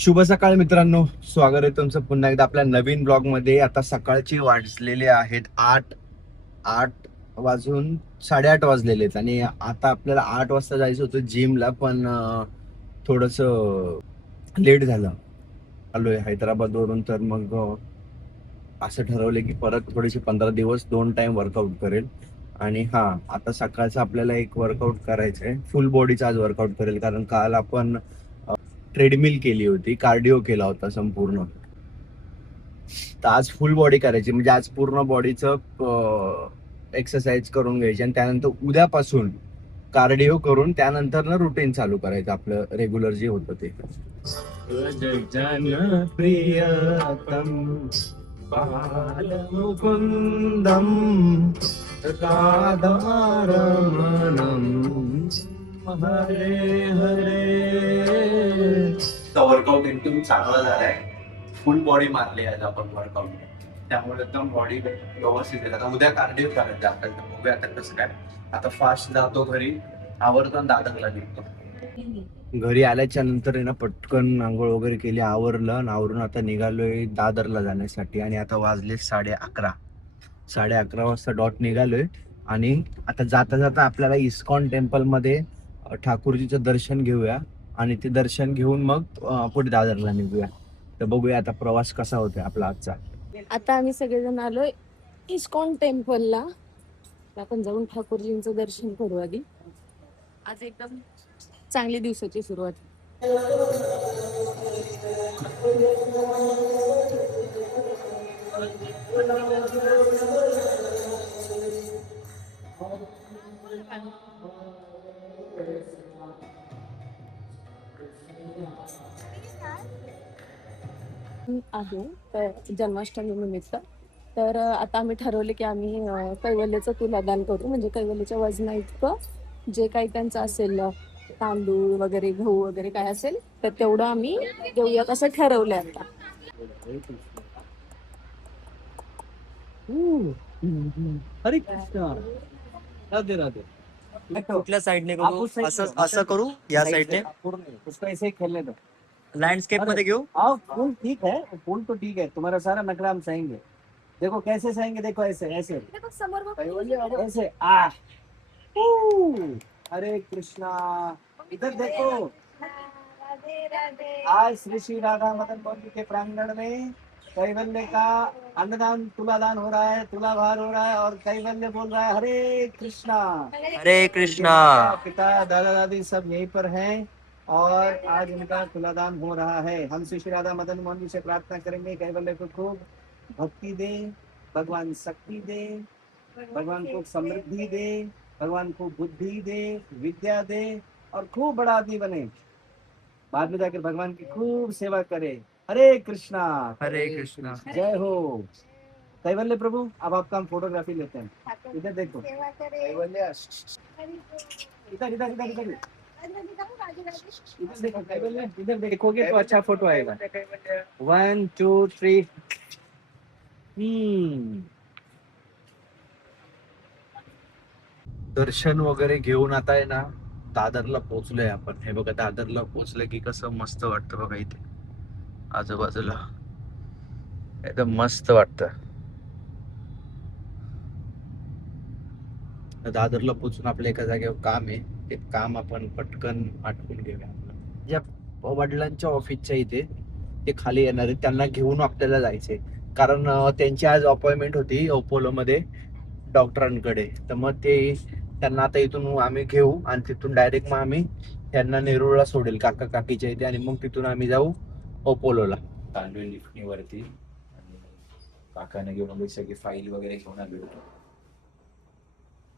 शुभ सकाळ मित्रांनो, स्वागत आहे तुमचं पुन्हा एकदा आपल्या नवीन ब्लॉग मध्ये. आता सकाळचे वाजलेले आहेत 8 8 वाजून 8:30 वाजलेले आहेत आणि आता आपल्याला 8 वाजता जायचं होतं जिमला, पण थोडस लेट झालं. आलोय हैदराबाद वरून, तर मग असं ठरवलं की परत थोडेसे 15 दिवस 2 टाइम वर्कआउट करेल. आणि हा, आता सकाळचं आपल्याला एक वर्कआउट करायचं आहे, फुल बॉडीचा आज वर्कआउट करेल, कारण काल आपण ट्रेडमिल केली होती, कार्डिओ केला होता संपूर्ण. तर आज फुल बॉडी करायची, म्हणजे आज पूर्ण बॉडीचं एक्सरसाइज करून घ्यायची आणि त्यानंतर उद्यापासून कार्डिओ करून त्यानंतर ना रुटीन चालू करायचं आपलं रेग्युलर जे होतं ते. जन प्रियतम बालमुकुंदम राधारमणम हरे हरे. वर्कआउट एकदम चांगला झालाय, फुल बॉडी मारली आज आपण वर्कआउट, त्यामुळे एकदम बॉडी व्यवस्थित आहे. आता उद्या कार्डिओ करायचं आपल्याला, बघूया आता कसं काय. आता फास्ट जातो घरी, आवरतो दादरला निघतो. घरी आल्याच्या नंतर आहे ना, पटकन आंघोळ वगैरे केली, आवरलं आणि आवरून आता निघालोय दादरला जाण्यासाठी. आणि आता वाजले 11:30. 11:30 वाजता डॉट निघालोय. आणि आता जाता जाता आपल्याला इस्कॉन टेम्पल मध्ये ठाकूरजीचं दर्शन घेऊया आणि ते दर्शन घेऊन मग पुढे दादरला निघूया. तर बघूया आता प्रवास कसा होतोय आपला आजचा. आता आम्ही सगळेजण आलोय इस्कॉन टेम्पलला. आपण जाऊन ठाकूरजींचं दर्शन करू आधी. आज एकदम चांगली दिवसाची सुरुवात. आहे तर जन्माष्टमी निमित्त. तर आता आम्ही ठरवले की आम्ही कैवल्याचं तुलादान करू, म्हणजे कैवल्याच्या वजना इतकं जे काही त्यांचं असेल, तांदूळ वगैरे, गहू वगैरे काय असेल, तर तेवढं आम्ही देऊयात असं ठरवलंय आता. हरे कृष्णा, राधे राधे. कुठल्या साईडने करू? असं असं करू, या साईडने उसको ऐसे ही खेलने दो। लँडस्केप मध्ये घेऊ. आओ, फूल ठीक है, फूल तो ठीक है, तुम्हारा सारा नखरा हम सहेंगे। देखो कैसे सहेंगे, देखो ऐसे ऐसे ऐसे हरे कृष्णा। इधर देखो, आज श्री श्री राधा मदन मोहन जी के प्रांगण में कैवल्य का अन्नदान तुलादान हो रहा है, तुलाभार हो रहा है, और कैवल्य बोल रहा है हरे कृष्णा। हरे कृष्णा। पिता दादा दादी सब यहीं पर हैं और आज इनका तुलादान हो रहा है। हम श्री श्री राधा मदन मोहन जी से प्रार्थना करेंगे कैवल्य को खूब भक्ति दे, भगवान शक्ति दे, भगवान को समृद्धि दे, भगवान को बुद्धि दे, विद्या दे, और खूब बड़ा आदमी बने, बाद में जाकर भगवान की खूब सेवा करे। हरे कृष्णा। हरे कृष्णा। जय हो कैवल्य प्रभु। अब आपका हम फोटोग्राफी लेते हैं। इधर देखो कैवल्य, इधर इधर इधर इधर इधर देखो कैवल्य, इधर देखोगे तो अच्छा फोटो आएगा। 1 2 3। दर्शन वगैरे घेऊन आता आहे ना दादरला पोहोचलोय आपण. हे बघा, दादरला पोहोचलं की कसं मस्त वाटतं बघा, इथे आजूबाजूला एकदम मस्त वाटतं. दादरला पोहोचून आपल्या एका जागेवर काम आहे, ते काम आपण पटकन आटपून घेऊया. आपलं ज्या वडिलांच्या ऑफिसच्या इथे ते खाली येणार आहेत, त्यांना घेऊन आपल्याला जायचंय, कारण त्यांची आज अपॉइंटमेंट होती अपोलो मध्ये डॉक्टरांकडे. तर मग ते त्यांना आता इथून आम्ही घेऊ आणि तिथून डायरेक्ट मग आम्ही त्यांना नेरूळला सोडेल काका काकीच्या इथे, आणि मग तिथून आम्ही जाऊ अपोलोला. चाललोय लिफ्टनी वरती आणि काकाने घेऊन आम्ही सगळी फाईल वगैरे घेऊन आलो.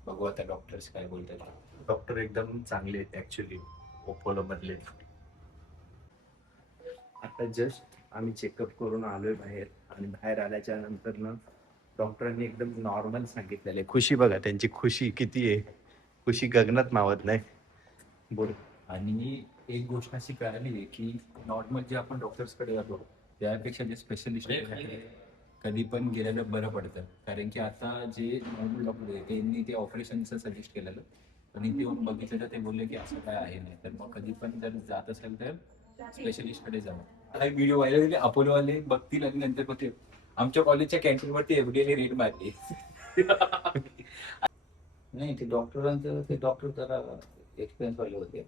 बघू आता डॉक्टर्स काय बोलतात. डॉक्टर एकदम चांगले आहेत ऍक्च्युली अपोलो मधले. आता जस्ट आम्ही चेकअप करून आलोय बाहेर, आणि बाहेर आल्याच्या नंतर ना डॉक्टरांनी एकदम नॉर्मल सांगितलेले. खुशी बघा, त्यांची खुशी किती आहे, खुशी गगनात मावत नाही. बोल. आणि एक गोष्ट अशी कळाली की नॉर्मल जे आपण डॉक्टर्सकडे जातो त्यापेक्षा जे स्पेशलिस्ट कधी पण गेलेलं बरं पडतं. कारण की आता जे नॉर्मल डॉक्टर आहे त्यांनी ते ऑपरेशनचं सजेस्ट केलेलं, पण इथे येऊन बघितलं तर ते बोलले की असं काय आहे नाही. तर मग कधी पण जर जात असेल तर स्पेशलिस्ट कडे जावं. आता व्हिडिओ व्हायरल झाले, अपोलोवाले बघतील आणि नंतर बघतील आमच्या कॉलेजच्या कॅन्टीन वरती एफडीए रेट मारली. नाही ते डॉक्टरांचं ते डॉक्टर जरा एक्सपिरियन्स वाले होते,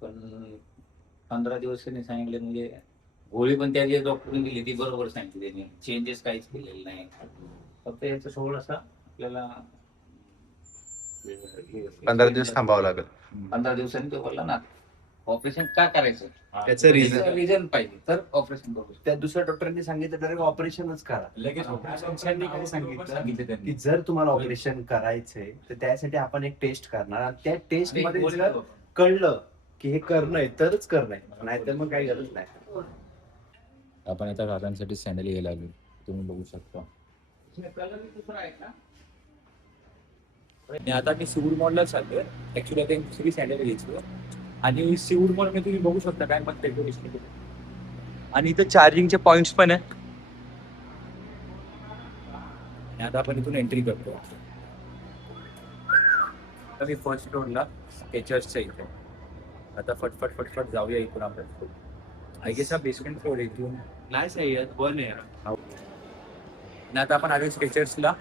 पण 15 दिवस त्यांनी सांगितले म्हणजे गोळी पण त्या दिवस डॉक्टरने दिली ती बरोबर सांगितली त्यांनी, चेंजेस काहीच केलेले नाही. फक्त याचं थोडंसं आपल्याला 15 दिवस थांबावं लागेल. 15 दिवसांनी तो बोलला ना ऑपरेशन का करायचं, त्याचं रिझन रिझन पाहिजे तर ऑपरेशन करू. त्या दुसऱ्या डॉक्टरांनी सांगितलं डायरेक्ट ऑपरेशनच करा. लगेच ऑपरेशनसाठी काय सांगितलं की त्यांनी जर तुम्हाला ऑपरेशन करायचंय तर त्यासाठी आपण एक टेस्ट करणार आणि त्या टेस्ट मध्ये जर कळलं की हे करणं आहे तरच करणं आहे, नाहीतर मग काही गरज नाही. आपण आता दादांसाठी सँडल घ्यायला आलो, तुम्ही बघू शकता. कलर दुसरा आहे का? आणि आता मी सिवूड मॉलला चाललोय. ऍक्च्युली आता एक दुसरी सँडल घ्यायची आणि सिवूड मॉल मध्ये तुम्ही बघू शकता काय मग डेकोरेशन केलं. आणि इथं चार्जिंगचे पॉइंट्स पण आहेत. आणि आता आपण इथून एंट्री करतो. आता मी फर्स्ट फ्लोअरला स्केचर्सच्या इथे. आता फटफट फटफट जाऊया इथून आपण. आय गेस हा बेसमेंट फ्लोअर इथून नाही सही वन आहे. आणि आता आपण आलो स्केचर्सला.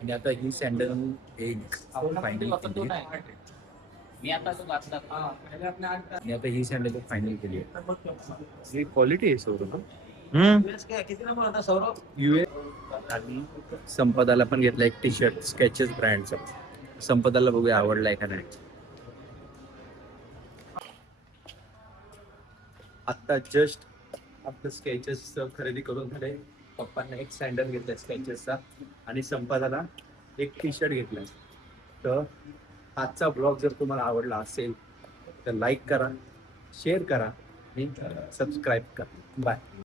आणि आता ही सँडल एक फायनल केली. मी आता तो घातला. आणि आता ही सँडल फायनल केली आहे. क्वालिटी आहे सोडून. किती नंबर होता सौरभ? आणि संपदाला पण घेतला एक टी शर्ट स्केचेस ब्रँडचा. संपदाला बघूया आवडलाय का नाही. आता जस्ट आपलं स्केचेस खरेदी करून झाले. पप्पांना एक सँडल घेतलाय स्केचेसचा आणि संपदाला एक टी शर्ट घेतलाय. तर आजचा ब्लॉग जर तुम्हाला आवडला असेल तर लाईक करा, शेअर करा आणि सबस्क्राईब करा. बाय.